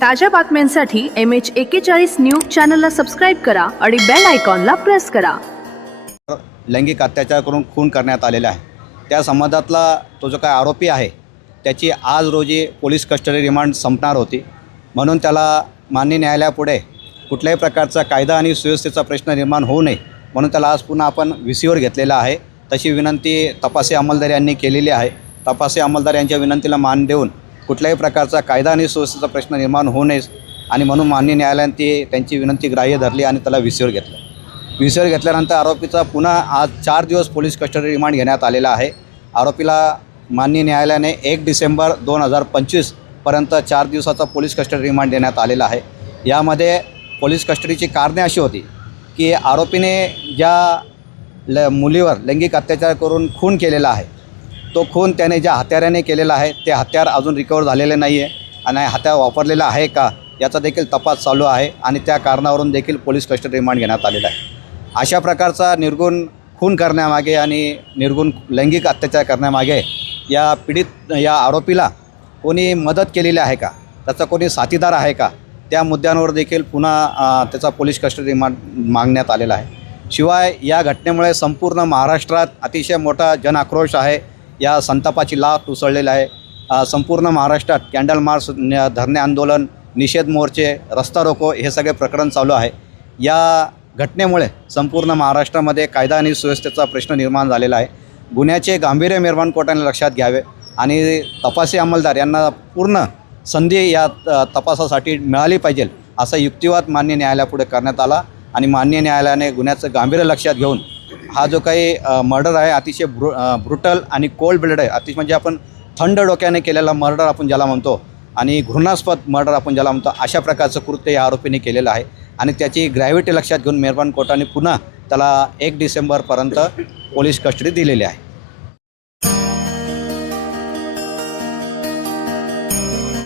ताज्या बातम्यांसाठी M H एकेचाळीस न्यूज चॅनलला सबस्क्राईब करा आणि बेल आयकॉनला प्रेस करा. लैंगिक अत्याचार करून खून करण्यात आलेला आहे. त्या संबंधातला तो जो काय आरोपी आहे त्याची आज रोजी पोलीस कस्टडी रिमांड संपणार होती. म्हणून त्याला मान्य न्यायालयापुढे कुठल्याही प्रकारचा कायदा आणि सुव्यवस्थेचा प्रश्न निर्माण होऊ नये म्हणून त्याला आज पुन्हा आपण व्ही सीवर घेतलेला आहे. तशी विनंती तपासी अंमलदार यांनी केलेली आहे. तपासी अंमलदार यांच्या विनंतीला मान देऊन कुठल्याही प्रकारचा कायदा आणि सुव्यवस्थेचा प्रश्न निर्माण होऊ नये आणि म्हणून मान्य न्यायालयाने ती त्यांची विनंती ग्राह्य धरली आणि त्याला व्ही सीवर घेतलं. विसर घेतल्यानंतर आरोपीचा पुन्हा आज चार दिवस पोलीस कस्टडी रिमांड घेण्यात आलेला आहे. आरोपीला माननीय न्यायालयाने एक डिसेंबर दोन हजार पंचवीसपर्यंत चार दिवसाचा पोलीस कस्टडी रिमांड देण्यात आलेला आहे. यामध्ये पोलीस कस्टडीची कारणे अशी होती की आरोपीने ज्या ल मुलीवर लैंगिक अत्याचार करून खून केलेला आहे तो खून त्याने ज्या हत्याराने केलेला आहे ते हत्यार अजून रिकवर झालेले नाही आहे आणि हत्यार वापरलेला आहे का याचा देखील तपास चालू आहे आणि त्या कारणावरून देखील पोलीस कस्टडी रिमांड घेण्यात आलेला आहे. अशा प्रकारचा निर्गुण खून करण्यामागे आणि निर्गुण लैंगिक अत्याचार करण्यामागे या पीडित या आरोपीला कोणी मदत केलेली आहे का त्याचा कोणी साथीदार आहे का त्या मुद्द्यांवर देखील पुन्हा त्याचा पोलीस कस्टडी रिमांड मागण्यात आलेला आहे. शिवाय या घटनेमुळे संपूर्ण महाराष्ट्रात अतिशय मोठा जनआक्रोश आहे. या संतापाची लाट उसळलेला आहे. संपूर्ण महाराष्ट्रात कॅन्डल मार्च धरणे आंदोलन निषेध मोर्चे रस्ता रोको हे सगळे प्रकरण चालू आहे. या घटनेमुळे संपूर्ण महाराष्ट्रामध्ये कायदा आणि सुव्यवस्थेचा प्रश्न निर्माण झालेला आहे. गुन्ह्याचे गांभीर्य निर्माण कोर्टाने लक्षात घ्यावे आणि तपासी अंमलदार यांना पूर्ण संधी या त- तपासासाठी मिळाली पाहिजे असा युक्तिवाद मान्य न्यायालयापुढे करण्यात आला आणि मान्य न्यायालयाने गुन्ह्याचं गांभीर्य लक्षात घेऊन हा जो काही मर्डर आहे अतिशय ब्रु ब्रुटल आणि कोल्ड ब्लड आहे. अतिशय म्हणजे आपण थंड डोक्याने केलेला मर्डर आपण ज्याला म्हणतो आणि घृणास्पद मर्डर आपण ज्याला म्हणतो अशा प्रकारचं कृत्य या आरोपीने केलेलं आहे. आणि त्याची ग्रॅव्हिटी लक्षात घेऊन मेहरबान कोर्टाने पुन्हा त्याला एक डिसेंबरपर्यंत पोलीस कस्टडी दिलेली आहे.